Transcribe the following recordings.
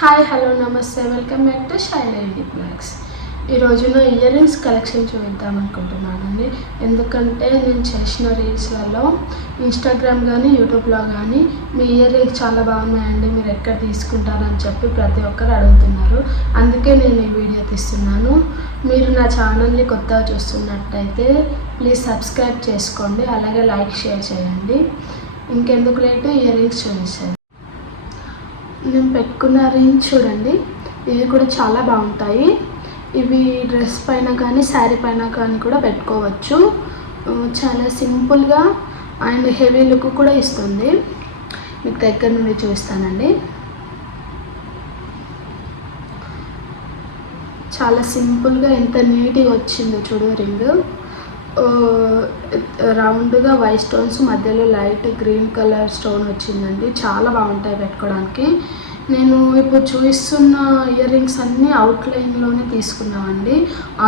Hi hello నమస్తే welcome back to శైలజీ blogs. ఈరోజు నా ఇయర్ రింగ్స్ కలెక్షన్ చూపిద్దాం అనుకుంటున్నానండి. ఎందుకంటే నేను చేసిన రీల్స్లలో ఇన్స్టాగ్రామ్ కానీ యూట్యూబ్లో కానీ మీ ఇయర్ రింగ్స్ చాలా బాగున్నాయండి, మీరు ఎక్కడ తీసుకుంటారని చెప్పి ప్రతి ఒక్కరు అడుగుతున్నారు. అందుకే నేను ఈ వీడియో తీస్తున్నాను. మీరు నా ఛానల్ని కొత్తగా చూస్తున్నట్టయితే ప్లీజ్ సబ్స్క్రైబ్ చేసుకోండి, అలాగే లైక్ షేర్ చేయండి. ఇంకెందుకు లేటు ఇయర్ రింగ్స్ చూపించాను. నేను పెట్టుకున్న రింగ్స్ చూడండి, ఇవి కూడా చాలా బాగుంటాయి. ఇవి డ్రెస్ పైన కానీ శారీ పైన కానీ కూడా పెట్టుకోవచ్చు. చాలా సింపుల్గా అండ్ హెవీ లుక్ కూడా ఇస్తుంది. మీకు దగ్గర నుండి చూస్తానండి. చాలా సింపుల్గా ఎంత నీట్గా వచ్చిందో చూడు రింగ్. రౌండ్గా వైట్ స్టోన్స్ మధ్యలో లైట్ గ్రీన్ కలర్ స్టోన్ వచ్చిందండి. చాలా బాగుంటాయి పెట్టుకోవడానికి. నేను ఇప్పుడు చూపిస్తున్న ఇయర్ రింగ్స్ అన్నీ అవుట్లైన్లోనే తీసుకున్నామండి,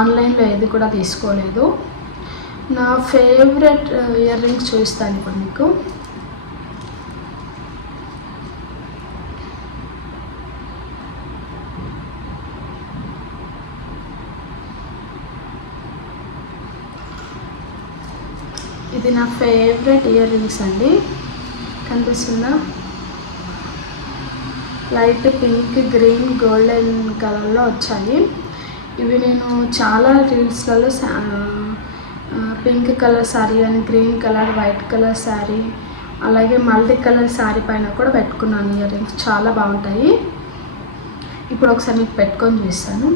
ఆన్లైన్లో ఏది కూడా తీసుకోలేదు. నా ఫేవరెట్ ఇయర్ రింగ్స్ చూపిస్తాను ఇప్పుడు మీకు. ఇది నా ఫేవరెట్ ఇయర్ రింగ్స్ అండి. కనిపిస్తుందా? లైట్ పింక్, గ్రీన్, గోల్డెన్ కలర్లో వచ్చాయి. ఇవి నేను చాలా రీల్స్లలో పింక్ కలర్ శారీ అని, green colour, white colour sari, అలాగే మల్టీ కలర్ శారీ పైన కూడా పెట్టుకున్నాను. ఇయర్ రింగ్స్ చాలా బాగుంటాయి. ఇప్పుడు ఒకసారి మీకు పెట్టుకొని చూస్తాను.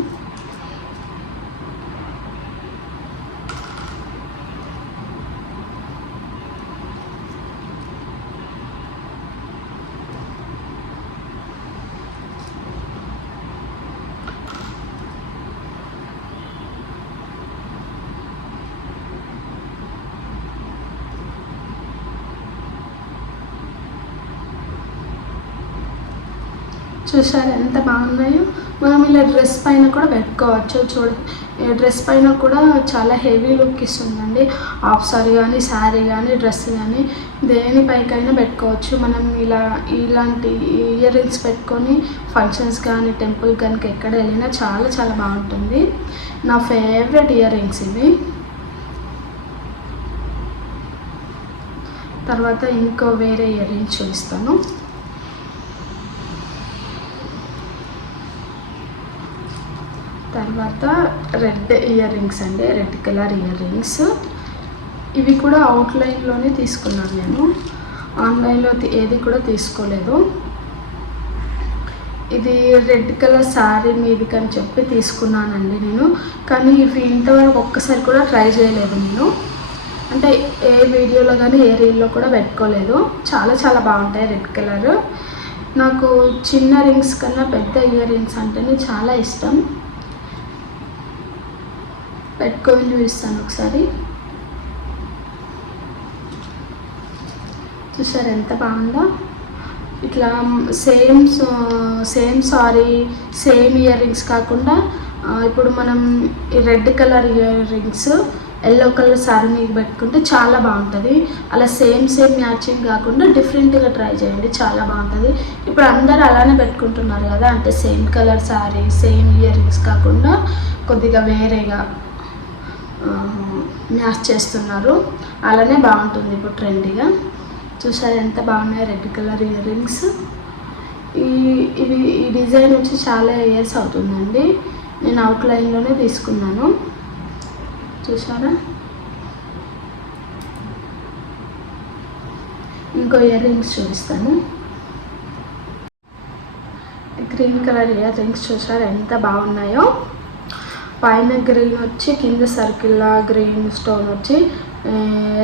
చూసారు ఎంత బాగున్నాయో. మనం ఇలా డ్రెస్ పైన కూడా పెట్టుకోవచ్చు. డ్రెస్ పైన కూడా చాలా హెవీ లుక్ ఇస్తుందండి. హాఫ్ సారీ కానీ, శారీ కానీ, డ్రెస్ కానీ దేనిపైకైనా పెట్టుకోవచ్చు. మనం ఇలాంటి ఇయర్ రింగ్స్ పెట్టుకొని ఫంక్షన్స్ కానీ, టెంపుల్ కానీ ఎక్కడ వెళ్ళినా చాలా చాలా బాగుంటుంది. నా ఫేవరెట్ ఇయర్ రింగ్స్ ఇవి. తర్వాత ఇంకో వేరే ఇయర్ రింగ్స్ చూపిస్తాను. తర్వాత రెడ్ ఇయర్ రింగ్స్ అండి, రెడ్ కలర్ ఇయర్ రింగ్స్. ఇవి కూడా అవుట్లైన్లోనే తీసుకున్నాను నేను, ఆన్లైన్లో ఏది కూడా తీసుకోలేదు. ఇది రెడ్ కలర్ శారీ మీదకి అని చెప్పి తీసుకున్నానండి నేను. కానీ ఇవి ఇంతవరకు ఒక్కసారి కూడా ట్రై చేయలేదు నేను. అంటే ఏ వీడియోలో కానీ ఏ రీల్లో కూడా పెట్టుకోలేదు. చాలా చాలా బాగుంటాయి రెడ్ కలర్. నాకు చిన్న రింగ్స్ కన్నా పెద్ద ఇయర్ రింగ్స్ అంటేనే చాలా ఇష్టం. పెట్టుకొని చూపిస్తాను ఒకసారి. చూసారు ఎంత బాగుందో. ఇట్లా same sorry same ear rings కాకుండా ఇప్పుడు మనం ఈ red colour ear rings yellow colour sari మీద పెట్టుకుంటే చాలా బాగుంటుంది. అలా సేమ్ మ్యాచింగ్ కాకుండా డిఫరెంట్గా ట్రై చేయండి, చాలా బాగుంటుంది. ఇప్పుడు అందరు అలానే పెట్టుకుంటున్నారు కదా, అంటే same colour sari same ear rings కాకుండా కొద్దిగా వేరేగా మ్యాచ్ చేస్తున్నారు. అలానే బాగుంటుంది ఇప్పుడు ట్రెండీగా. చూసారు ఎంత బాగున్నాయి రెడ్ కలర్ ఇయర్ రింగ్స్. ఈ డిజైన్ వచ్చి చాలా ఇయర్స్ అవుతుందండి. నేను అవుట్లైన్లోనే తీసుకున్నాను. చూసారా? ఇంకో ఇయర్ రింగ్స్ చూపిస్తాను. గ్రీన్ కలర్ ఇయర్ రింగ్స్ చూసారా ఎంత బాగున్నాయో. పైన గ్రీన్ వచ్చి కింద సర్కిల్లా గ్రీన్ స్టోన్ వచ్చి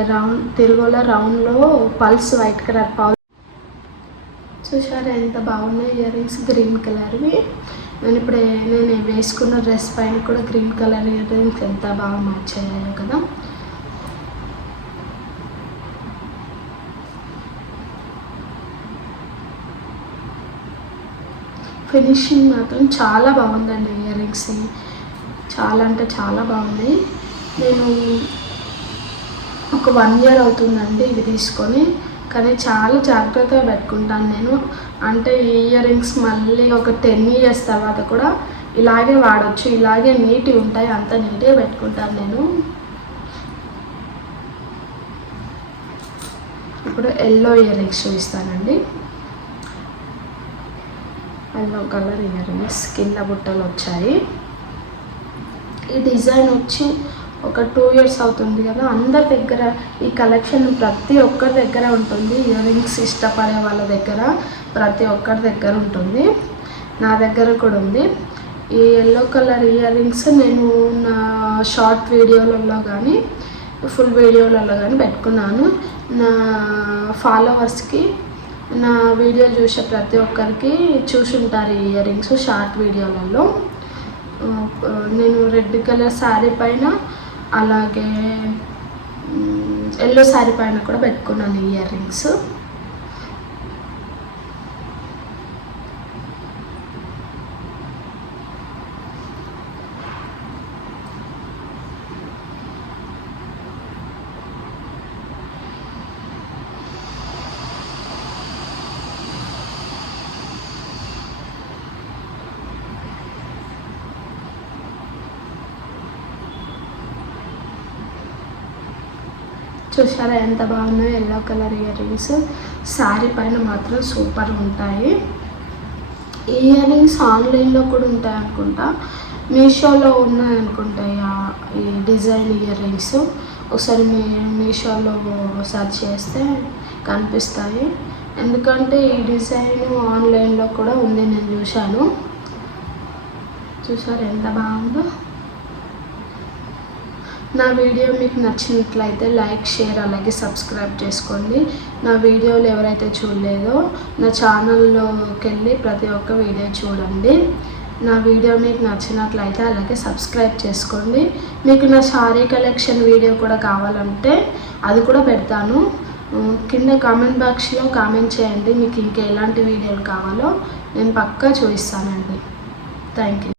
రౌండ్ తిరుగుల రౌండ్లో పల్స్ వైట్ కలర్ పౌల్. చూసారా ఎంత బాగున్నాయి ఇయర్ రింగ్స్ గ్రీన్ కలర్వి. నేను వేసుకున్న డ్రెస్ పైన కూడా గ్రీన్ కలర్ ఇయర్ రింగ్స్ ఎంత బాగా మ్యాచ్ అయ్యాయో కదా. ఫినిషింగ్ మాత్రం చాలా బాగుందండి ఇయర్ రింగ్స్. చాలా అంటే చాలా బాగుంది. నేను ఒక 1 year అవుతుందండి ఇవి తీసుకొని. కానీ చాలా జాగ్రత్తగా పెట్టుకుంటాను నేను. అంటే ఈ ఇయర్ రింగ్స్ మళ్ళీ ఒక 10 years తర్వాత కూడా ఇలాగే వాడచ్చు, ఇలాగే నీట్గా ఉంటాయి, అంత నీట్గా పెట్టుకుంటాను నేను. ఇప్పుడు ఎల్లో ఇయర్ రింగ్స్ చూపిస్తానండి. ఎల్లో కలర్ ఇయర్ రింగ్స్ కింద బుట్టలు వచ్చాయి. ఈ డిజైన్ వచ్చి ఒక 2 years అవుతుంది కదా. అందరి దగ్గర ఈ కలెక్షన్ ప్రతి ఒక్కరి దగ్గర ఉంటుంది. ఇయర్ రింగ్స్ ఇష్టపడే వాళ్ళ దగ్గర ప్రతి ఒక్కరి దగ్గర ఉంటుంది. నా దగ్గర కూడా ఉంది. ఈ ఎల్లో కలర్ ఇయర్ రింగ్స్ నేను నా షార్ట్ వీడియోలలో కానీ ఫుల్ వీడియోలలో కానీ పెట్టుకున్నాను. నా ఫాలోవర్స్కి నా వీడియో చూసే ప్రతి ఒక్కరికి చూసుంటారు ఈ ఇయర్ రింగ్స్ షార్ట్ వీడియోలలో. నేను రెడ్ కలర్ శారీ పైన అలాగే ఎల్లో శారీ పైన కూడా పెట్టుకున్నాను ఇయర్ రింగ్స్. చూసారా ఎంత బాగున్నాయో yellow colour ear rings. Sari పైన మాత్రం సూపర్ ఉంటాయి. ఈ ఇయర్ రింగ్స్ ఆన్లైన్లో కూడా ఉంటాయి అనుకుంటా, మీషోలో ఉన్నాయి అనుకుంటాయి ఈ డిజైన్ ఇయర్ రింగ్స్. ఒకసారి మీషోలో సెర్చ్ చేస్తే కనిపిస్తాయి. ఎందుకంటే ఈ డిజైన్ ఆన్లైన్లో కూడా ఉంది, నేను చూశాను. చూసారా ఎంత బాగుందో. నా వీడియో మీకు నచ్చినట్లయితే లైక్, షేర్ అలాగే సబ్స్క్రైబ్ చేసుకోండి. నా వీడియోలు ఎవరైతే చూడలేదో నా ఛానల్లోకి వెళ్ళి ప్రతి ఒక్క వీడియో చూడండి. నా వీడియో మీకు నచ్చినట్లయితే అలాగే సబ్స్క్రైబ్ చేసుకోండి. మీకు నా శారీ కలెక్షన్ వీడియో కూడా కావాలంటే అది కూడా పెడతాను. కింద కామెంట్ బాక్స్లో కామెంట్ చేయండి మీకు ఇంకా ఎలాంటి వీడియోలు కావాలో, నేను పక్కా చూపిస్తానండి. Thank you.